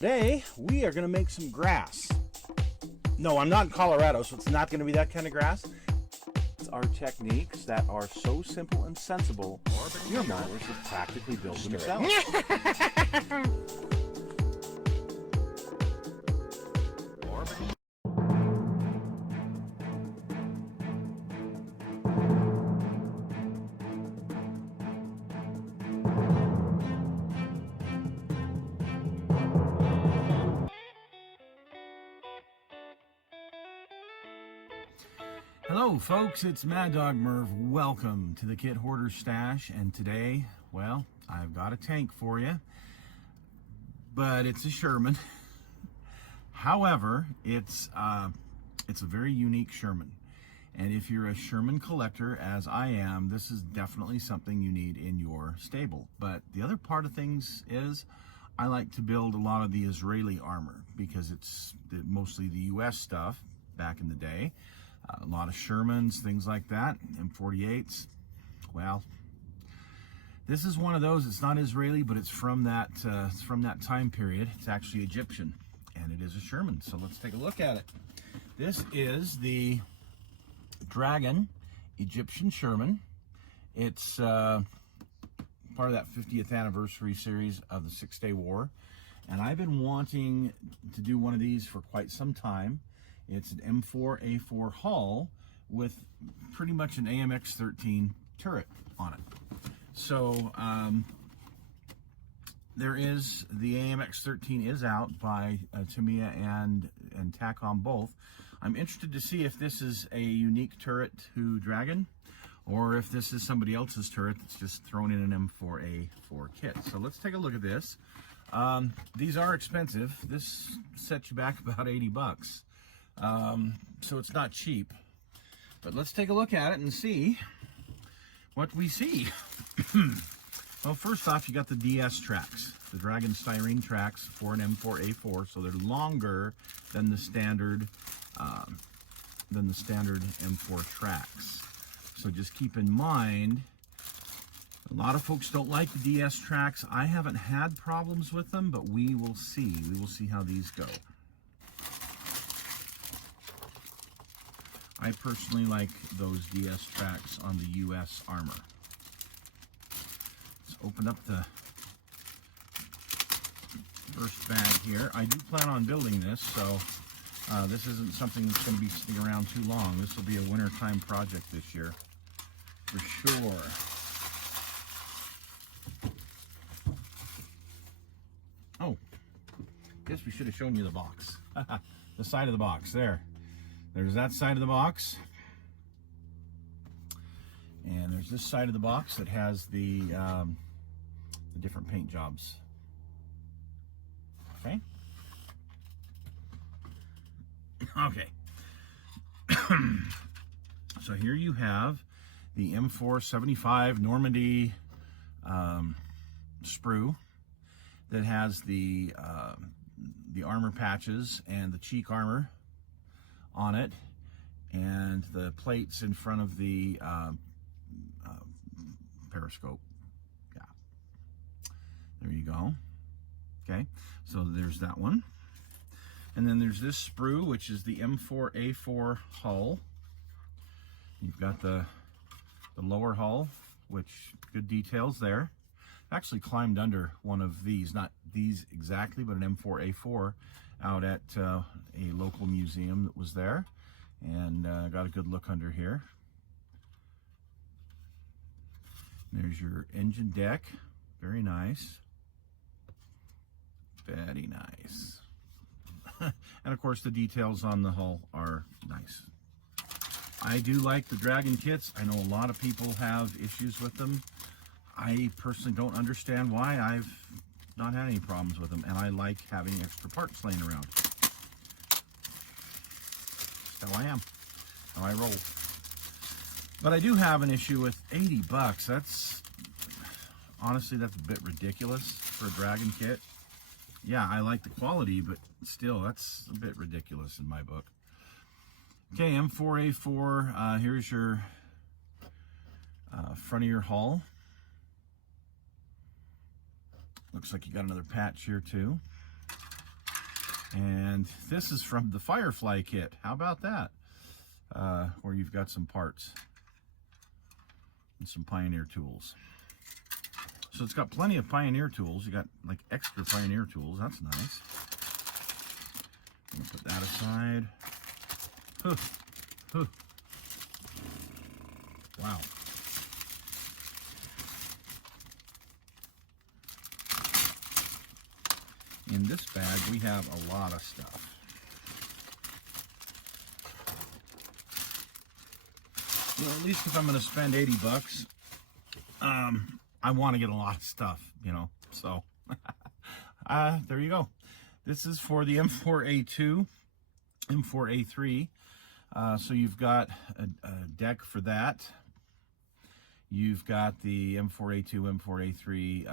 Today, we are going to make some grass. No, I'm not in Colorado, so it's not going to be that kind of grass. It's our techniques that are so simple and sensible, your mowers have practically built themselves. Hello folks, it's Mad Dog Merv. Welcome to the Kit Hoarder Stash, and today, well, I've got a tank for you, but it's a Sherman. However, it's a very unique Sherman, and if you're a Sherman collector, as I am, this is definitely something you need in your stable. But the other part of things is I like to build a lot of the Israeli armor because it's mostly the US stuff back in the day. A lot of Shermans, things like that, M4a4s. Well, this is one of those. It's not Israeli, but it's from that time period. It's actually Egyptian, and it is a Sherman. So let's take a look at it. This is the Dragon Egyptian Sherman. It's part of that 50th anniversary series of the Six-Day War, and I've been wanting to do one of these for quite some time. It's an M4a4 Hull with pretty much an AMX-13 turret on it. So there is, the AMX-13 is out by Tamiya and TACOM both. I'm interested to see if this is a unique turret to Dragon, or if this is somebody else's turret that's just thrown in an M4a4 kit. So let's take a look at this. These are expensive. This sets you back about 80 bucks. So it's not cheap, but let's take a look at it and see what we see. Well, first off, you got the DS tracks, the Dragon styrene tracks for an M4a4, so they're longer than the standard M4 tracks. So just keep in mind, a lot of folks don't like the DS tracks. I haven't had problems with them, but we will see. We will see how these go. I personally like those DS tracks on the US armor. Let's open up the first bag here. I do plan on building this, so this isn't something that's going to be sitting around too long. This will be a wintertime project this year, for sure. Oh, guess we should have shown you the box. The side of the box, there. There's that side of the box, and there's this side of the box that has the different paint jobs. Okay. Okay. So here you have the M475 Normandy Sprue that has the armor patches and the cheek armor on it, and the plates in front of the periscope. Yeah, there you go. Okay, so there's that one, and then there's this sprue, which is the M4a4 Hull. You've got the lower hull, which good details there. Actually climbed under one of these, not these exactly, but an M4a4 out at a local museum that was there, and got a good look under here. There's your engine deck, very nice, very nice. And of course the details on the hull are nice. I do like the Dragon kits. I know a lot of people have issues with them. I personally don't understand why. I've not had any problems with them, and I like having extra parts laying around. That's how I am, how I roll. But I do have an issue with 80 bucks. That's, honestly, that's a bit ridiculous for a Dragon kit. Yeah, I like the quality, but still, that's a bit ridiculous in my book. Okay, M4a4, here's your front of your hull. Looks like you got another patch here too. And this is from the Firefly kit. How about that? Where you've got some parts and some Pioneer tools. So it's got plenty of Pioneer tools. You got like extra Pioneer tools. That's nice. I'm gonna put that aside. Huh. Huh. Wow. In this bag, we have a lot of stuff. You know, at least if I'm going to spend 80 bucks, I want to get a lot of stuff, you know. So, there you go. This is for the M4A2, M4A3. So you've got a deck for that. You've got the M4A2, M4A3,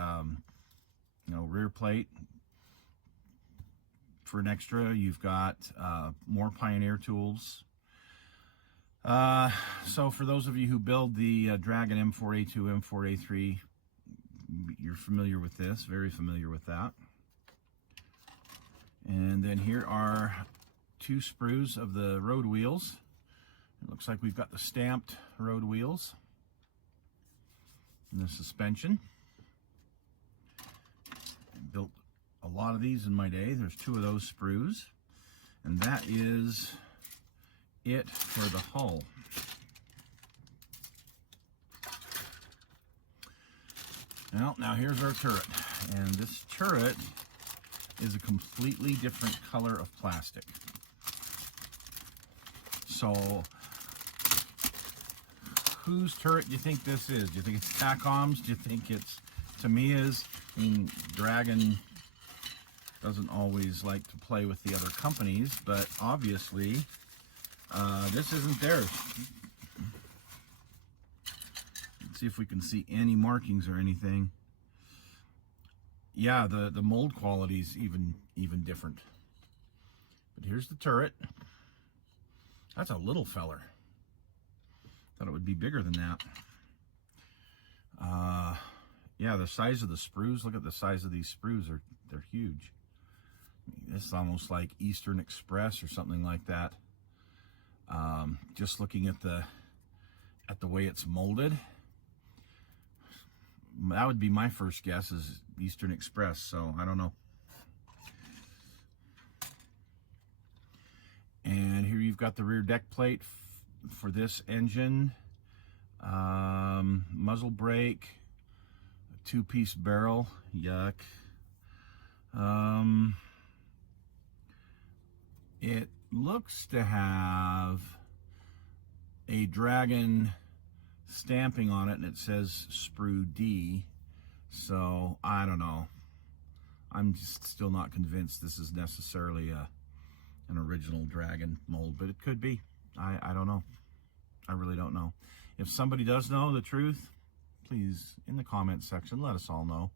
you know, rear plate. For an extra, you've got more Pioneer tools. So for those of you who build the Dragon M4A2, M4A3, you're familiar with this, very familiar with that. And then here are 2 sprues of the road wheels. It looks like we've got the stamped road wheels and the suspension. I built a lot of these in my day. There's 2 of those sprues, and that is it for the hull. Now here's our turret, and this turret is a completely different color of plastic. So whose turret do you think this is? Do you think it's TACOM's? Do you think it's Tamiya's? I mean, Dragon doesn't always like to play with the other companies, but obviously this isn't theirs. Let's see if we can see any markings or anything. Yeah, the mold quality is even different. But here's the turret. That's a little feller. Thought it would be bigger than that. Yeah, the size of the sprues. Look at the size of these sprues. They're huge. This is almost like Eastern Express or something like that. Just looking at the way it's molded, that would be my first guess, is Eastern Express. So I don't know. And here you've got the rear deck plate for this engine, muzzle brake, a 2-piece barrel. Yuck. It looks to have a Dragon stamping on it, and it says Sprue D. So I don't know. I'm just still not convinced this is necessarily an original Dragon mold, but it could be. I don't know. I really don't know. If somebody does know the truth, please, in the comments section, let us all know.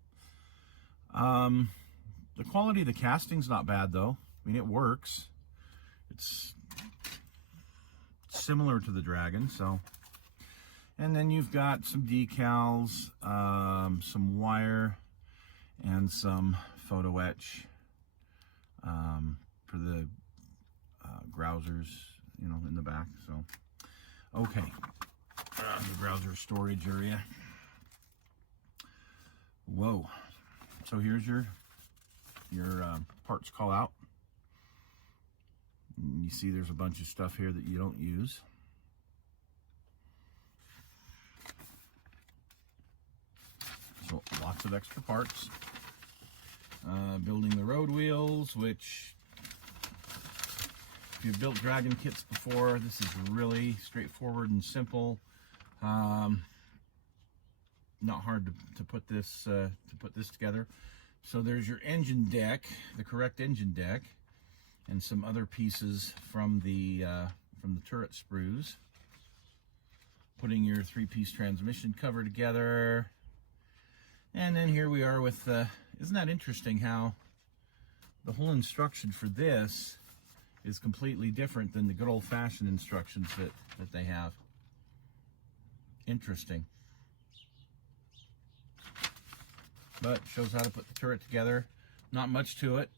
The quality of the casting's not bad, though. I mean, it works. It's similar to the Dragon, so. And then you've got some decals, some wire, and some photo etch for the grousers, you know, in the back. So, okay, the grouser storage area. Whoa! So here's your parts call out. You see there's a bunch of stuff here that you don't use. So lots of extra parts. Building the road wheels, which if you've built Dragon kits before, this is really straightforward and simple. Not hard to put this together. So there's your engine deck, the correct engine deck, and some other pieces from the turret sprues. Putting your 3-piece transmission cover together. And then here we are with, isn't that interesting how the whole instruction for this is completely different than the good old-fashioned instructions that they have. Interesting. But shows how to put the turret together. Not much to it.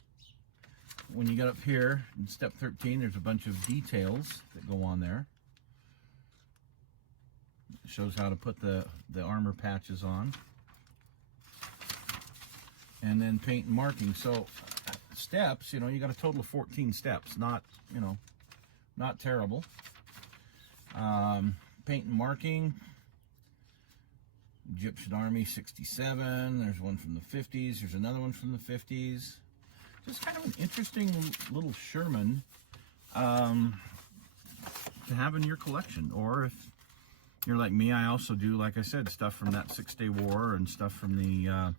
when you get up here in step 13, there's a bunch of details that go on there. It shows how to put the armor patches on. And then paint and marking. So steps, you know, you got a total of 14 steps. Not, you know, not terrible. Paint and marking. Egyptian Army 67. There's one from the 50s. There's another one from the 50s. Just kind of an interesting little Sherman to have in your collection. Or if you're like me, I also do, like I said, stuff from that 6-Day War and stuff from the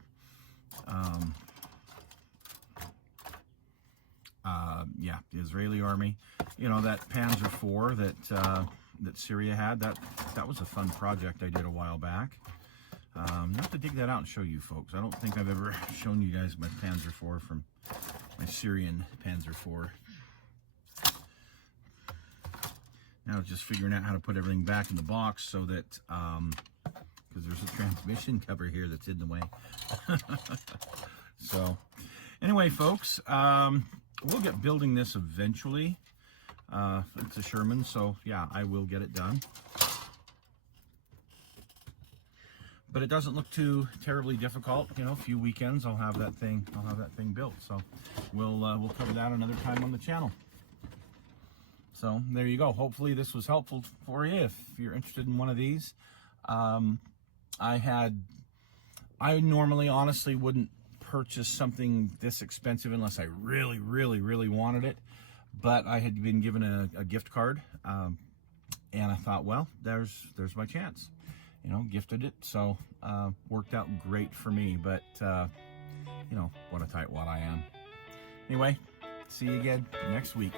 the Israeli army. You know, that Panzer IV that Syria had. That was a fun project I did a while back. I have to dig that out and show you folks. I don't think I've ever shown you guys my Panzer IV from my Syrian Panzer IV. Now it's just figuring out how to put everything back in the box so that, because there's a transmission cover here that's in the way. So, anyway, folks, we'll get building this eventually. It's a Sherman, so yeah, I will get it done. But it doesn't look too terribly difficult. You know, a few weekends I'll have that thing built. So we'll cover that another time on the channel. So there you go. Hopefully this was helpful for you if you're interested in one of these. I normally honestly wouldn't purchase something this expensive unless I really, really, really wanted it. But I had been given a gift card, and I thought, well, there's my chance. You know, gifted it, so worked out great for me. But you know, what a tightwad I am. Anyway, see you again next week.